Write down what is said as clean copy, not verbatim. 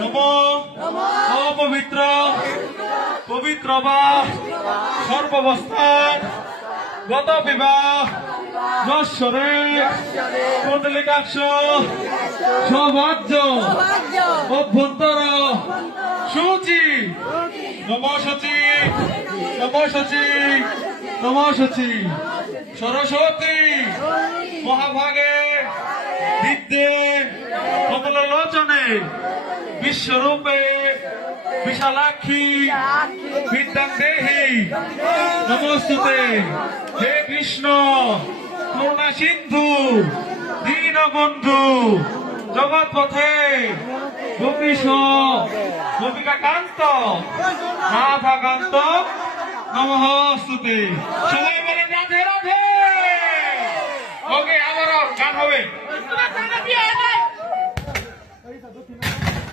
নম অপবিত্র পবিত্র বা সর্বাবস্থায় গত বিবাহ যশ্বরে কুণ্ডলিকাক্ষ সৌভাগ্য অভ্যন্তর সূচি নম সচি নম সচি নম সচি সরস্বতী মহাভাগে বিদ্যে কমলোচনে বিশ্বরূপে বিশালাক্ষী বিদ্যাং দেহি নমস্তুতে। হে কৃষ্ণ করুণা সিন্ধু দীনবন্ধু জগৎপথে গোপীশ গোপিকা কান্ত রাধা কান্ত নমস্তুতে। সবাই বলে রাধে রাধে। ওকে, আবারও গান হবে।